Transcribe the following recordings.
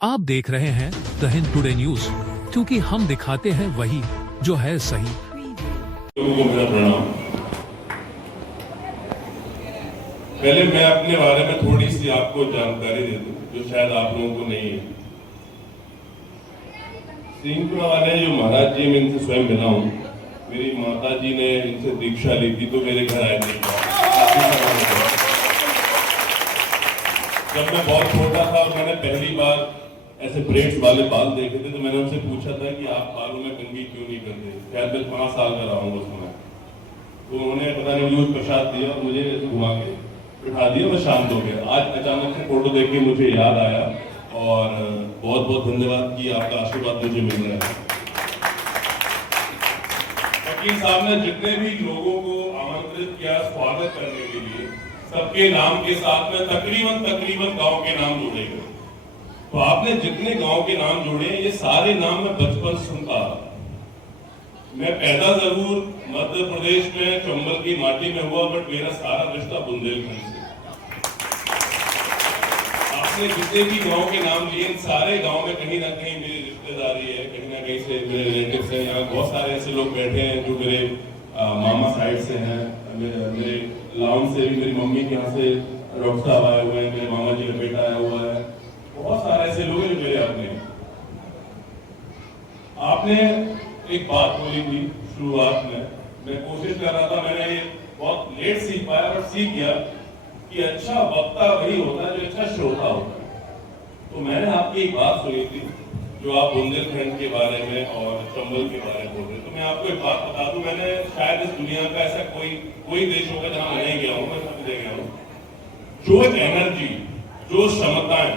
आप देख रहे हैं द हिंद टुडे न्यूज, क्योंकि हम दिखाते हैं वही जो है सही। लोगों को मेरा प्रणाम। पहले मैं अपने बारे में थोड़ी सी आपको जानकारी दे दूं जो शायद आप लोगों को नहीं है। सिंहपुरा वाले जो महाराज जी, मैं इनसे स्वयं मिला हूं। मेरी माता जी ने इनसे दीक्षा ली थी तो मेरे घर आए थे। जब मैं बहुत छोटा था और मैंने पहली बार ऐसे ब्रेड्स वाले बाल देखे थे तो मैंने उनसे पूछा था कि आप बालों में कंघी क्यों नहीं करते। शायद मैं 5 साल का रहा हूँ उस समय। तो उन्होंने पता नहीं मुझे प्रसाद दिया और मुझे घुमा के बिठा दिया, मैं शांत हो गया। आज अचानक से फोटो देख के मुझे याद आया और बहुत बहुत धन्यवाद कि आपका आशीर्वाद मुझे मिल रहा है। वकील साहब ने जितने भी लोगों को आमंत्रित किया स्वागत करने के लिए, सबके नाम के साथ में तकरीबन गांव के नाम जोड़े गए। तो आपने जितने गांव के नाम जोड़े, ये सारे नाम मैं बचपन सुनता। मैं पैदा जरूर मध्य प्रदेश में चंबल की माटी में हुआ, बट मेरा सारा रिश्ता बुंदेलखंड से। आपने जितने भी गांव के नाम लिए, सारे गांव में कहीं ना कहीं मेरी रिश्तेदारी है, कहीं ना कहीं से मेरे रिलेटिव्स हैं। यहाँ बहुत सारे ऐसे लोग बैठे हैं जो मेरे मामा साइड से हैं। मेरे लाउन से भी मेरी मम्मी के यहाँ से डॉक्टर साहब आए हुए हैं, मेरे मामा जी का बेटा आया हुआ है। बहुत सारे ऐसे लोग हैं जो मेरे अपने। आपने एक बात बोली थी शुरुआत में, मैं कोशिश कर रहा था, मैंने ये बहुत लेट सीख पाया बट सीख गया कि अच्छा वक्ता वही होता है जो अच्छा श्रोता होता है। तो मैंने आपकी एक बात सुनी थी जो आप बुंदेलखंड के बारे में और चंबल के बारे में बोल रहे। तो मैं आपको एक बात बता दूं, मैंने शायद इस दुनिया का ऐसा कोई देश होगा जहां मैं नहीं गया हूं, मैं सब जगह गया हूं। जो एक एनर्जी, जो क्षमताएं,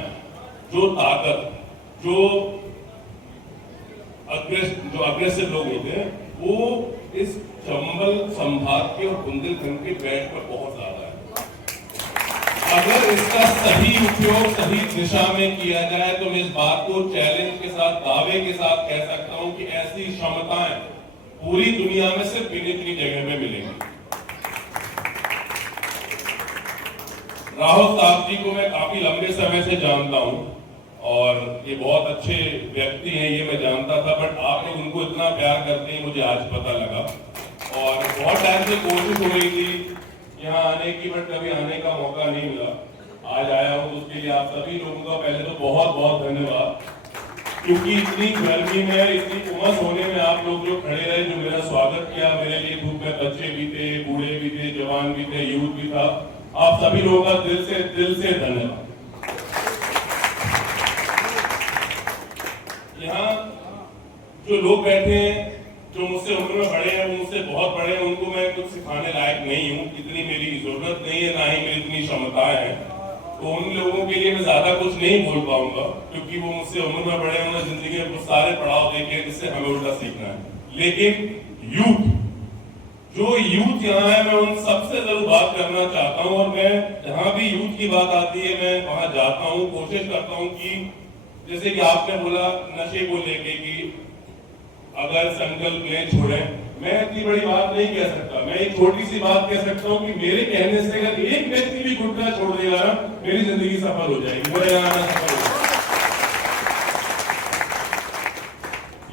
जो ताकत, जो अग्रेसिव लोग होते हैं, वो इस चंबल संभाग के और बुंदेलखंड के बेल्ट पर बहुत ज्यादा है। अगर इसका सही उपयोग सही दिशा में किया जाए तो मैं इस बात को चैलेंज के साथ, दावे के साथ कह सकता हूं कि ऐसी क्षमताएं पूरी दुनिया में सिर्फ गिनी जगह में मिलेंगी। राहुल साहब जी को मैं काफी लंबे समय से जानता हूं और ये बहुत अच्छे व्यक्ति हैं, ये मैं जानता था, बट आप लोग उनको इतना प्यार करते हैं मुझे आज पता लगा। और बहुत टाइम से कोशिश हो रही थी यहाँ आने की, बट कभी आने का मौका नहीं मिला। आज आया हूँ, उसके लिए आप सभी लोगों का पहले तो बहुत बहुत धन्यवाद, क्योंकि इतनी गर्मी में, इतनी उमस होने में आप लोग जो खड़े रहे, जो मेरा स्वागत किया, मेरे लिए धूप में बच्चे भी थे, बूढ़े भी थे, जवान भी थे, यूथ भी था। आप सभी लोगों का दिल से धन्यवाद। यहाँ जो लोग बैठे हैं, जो मुझसे उम्र में बड़े हैं, वो मुझसे बहुत बड़े हैं, उनको मैं कुछ सिखाने लायक नहीं हूँ, इतनी मेरी जरूरत नहीं है, ना ही मेरी इतनी क्षमताएं हैं। तो उन लोगों के लिए मैं ज्यादा कुछ नहीं बोल पाऊंगा, क्योंकि वो मुझसे उम्र में बड़े हैं, उन्होंने जिंदगी में कुछ सारे पड़ाव देखे जिससे हमें उल्टा सीखना है। लेकिन यूथ, जो यूथ यहाँ है, मैं उन सबसे जरूर बात करना चाहता हूँ। और मैं जहाँ भी यूथ की बात आती है मैं वहां जाता हूँ, कोशिश करता हूँ कि जैसे कि आपने बोला नशे को लेके कि अगर संकल्प लें छोड़ें, मैं इतनी बड़ी बात नहीं कह सकता। मैं एक छोटी सी बात कह सकता हूँ कि मेरे कहने से अगर एक व्यक्ति भी गुटखा छोड़ देगा ना, मेरी जिंदगी सफल हो जाएगी, मेरा यहाँ आना सफल हो जाएगा।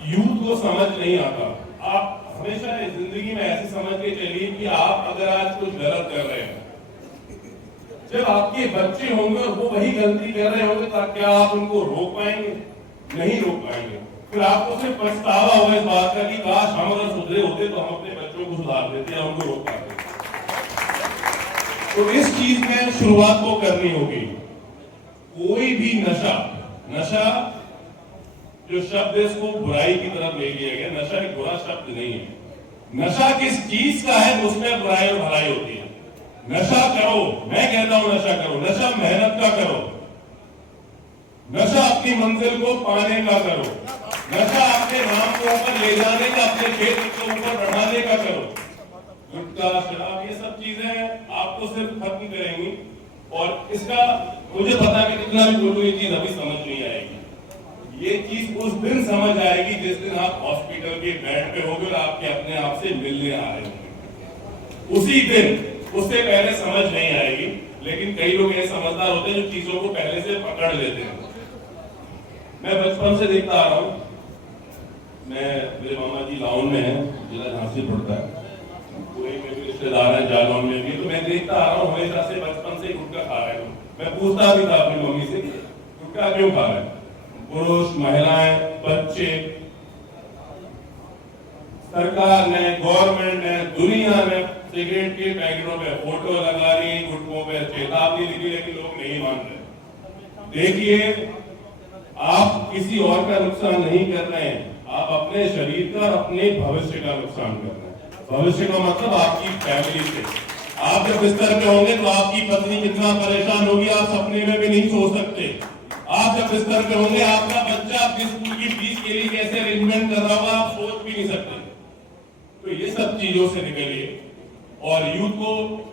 यूथ को समझ नहीं आता। आप हमेशा जिंदगी में ऐसे समझ के चलिए कि आप अगर आज कुछ गलत कर रहे हैं, जब आपके बच्चे होंगे और वो वही गलती कर रहे होंगे, तो क्या आप उनको रोक पाएंगे? नहीं रोक पाएंगे। फिर आपको सिर्फ पछतावा होगा इस बात का कि काश हम अगर सुधरे होते तो हम अपने बच्चों को सुधार देते या उनको रोक पाते। तो इस चीज में शुरुआत को करनी होगी। कोई भी नशा जो शब्द है, इसको बुराई की तरफ ले लिया गया। नशा एक बुरा शब्द नहीं है। नशा किस चीज का है उसमें बुराई और भलाई होती है। नशा करो, मैं कहता हूं नशा करो, नशा मेहनत का करो, नशा अपनी मंजिल को पाने का करो, नशा अपने नाम को ऊपर ले जाने का, अपने क्षेत्र को ऊपर बढ़ाने का करो। गुटखा, शराब, ये सब चीजें आपको सिर्फ खत्म करेंगी। और इसका मुझे पता है कितना भी बोलूं, ये चीज अभी समझ नहीं आएगी। ये चीज उस दिन समझ आएगी जिस दिन आप हॉस्पिटल के बेड पे होगे और आपके अपने आप से मिलने आ रहे होंगे। उसी दिन, उससे पहले समझ नहीं आएगी। लेकिन कई लोग ऐसे समझदार होते हैं जो चीजों को पहले से पकड़ लेते हैं। मैं बचपन से देखता आ रहा हूँ, मेरे मामा जी लाहौर में है, जिला झांसी पड़ता है, पूरे में भी रिश्तेदार है जालौन में भी, तो मैं देखता आ रहा हूँ हमेशा से, बचपन से गुटखा खा रहे हैं। मैं पूछता भी था अपनी मम्मी से गुटखा क्यों खा रहे हैं, पुरुष, महिलाएं, बच्चे, सरकार ने, गवर्नमेंट ने, दुनिया ने सिगरेट के पैकेटों पे फोटो लगा रही, गुटकों पे चेतावनी लिखी, लेकिन लोग नहीं मान रहे। देखिए, आप किसी और का नुकसान नहीं कर रहे हैं, आप अपने शरीर का और अपने भविष्य का नुकसान कर रहे हैं। भविष्य का मतलब आपकी फैमिली से। आप जब बिस्तर पे होंगे तो आपकी पत्नी कितना परेशान होगी, आप सपने में भी नहीं सोच सकते। आप जब बिस्तर पे होंगे, आपका बच्चा अपनी स्कूल की फीस के लिए कैसे अरेंजमेंट कर रहा होगा, आप सोच भी नहीं सकते। तो ये सब चीजों से निकलिए। और यूथ को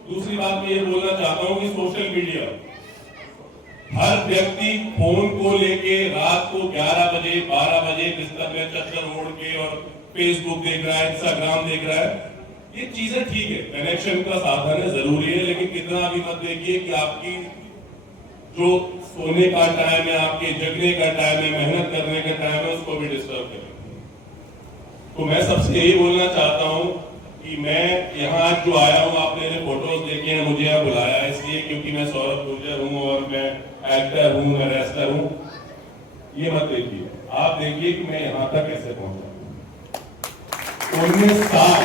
दूसरी बात मैं ये बोलना चाहता हूं कि सोशल मीडिया, हर व्यक्ति फोन को लेके रात को 11 बजे 12 बजे बिस्तर में चद्दर ओढ़ के और फेसबुक देख रहा है, इंस्टाग्राम देख रहा है। ये चीजें ठीक है, कनेक्शन का साधन है, जरूरी है, लेकिन कितना भी मत देखिए कि आपकी जो सोने का टाइम है, आपके जगने का टाइम है, मेहनत करने का टाइम है, उसको भी डिस्टर्ब करें। तो मैं सबसे यही बोलना चाहता हूं कि मैं यहाँ आज जो आया हूँ, आपने जो फोटोज देखे हैं, मुझे यहाँ बुलाया इसलिए क्योंकि मैं सौरभ गुर्जर हूँ और मैं एक्टर हूँ, मैं रेसलर हूँ। ये मत देखिए, आप देखिए कि मैं यहाँ तक कैसे पहुंचा। 19 साल,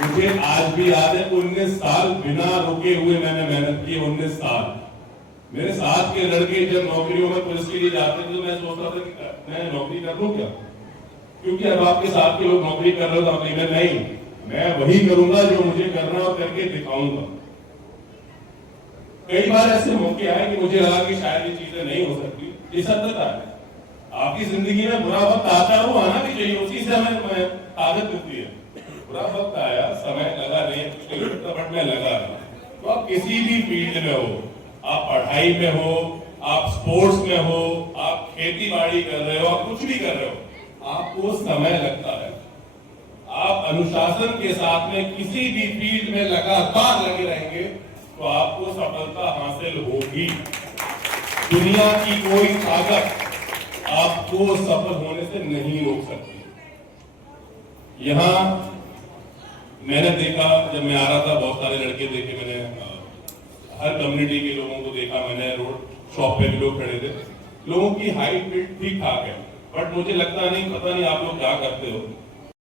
मुझे आज भी याद है, 19 साल बिना रुके हुए मैंने मेहनत की। 19 साल मेरे साथ के लड़के जब नौकरियों में पुलिस के लिए जाते थे तो मैं सोचता था कि मैं नौकरी कर लूं क्या, क्योंकि अब आपके साथ के लोग नौकरी कर रहे हो नौकरी में नहीं, मैं वही करूंगा जो मुझे करना और करके दिखाऊंगा। कई बार ऐसे मौके आए कि मुझे लगा कि शायद ये चीजें नहीं हो सकती। ये सत्यता है, आपकी जिंदगी में बुरा वक्त आता है, वो आना भी चाहिए, उसी से हमें ताकत मिलती है। बुरा वक्त आया, समय लगा नहीं, बट में लगा। तो आप किसी भी फील्ड में हो, आप पढ़ाई में हो, आप स्पोर्ट्स में हो, आप खेती बाड़ी कर रहे हो, आप कुछ भी कर रहे हो, आपको समय लगता है। आप अनुशासन के साथ में किसी भी फील्ड में लगातार लगे रहेंगे तो आपको सफलता हासिल होगी। दुनिया की कोई ताकत आपको सफल होने से नहीं रोक सकती। यहां मैंने देखा, जब मैं आ रहा था, बहुत सारे लड़के देखे मैंने, हर कम्युनिटी के लोगों को देखा मैंने, रोड शॉप पे भी लोग खड़े थे। लोगों की हाइट फिट ठीक ठाक है, बट मुझे लगता नहीं, पता नहीं आप लोग क्या करते हो,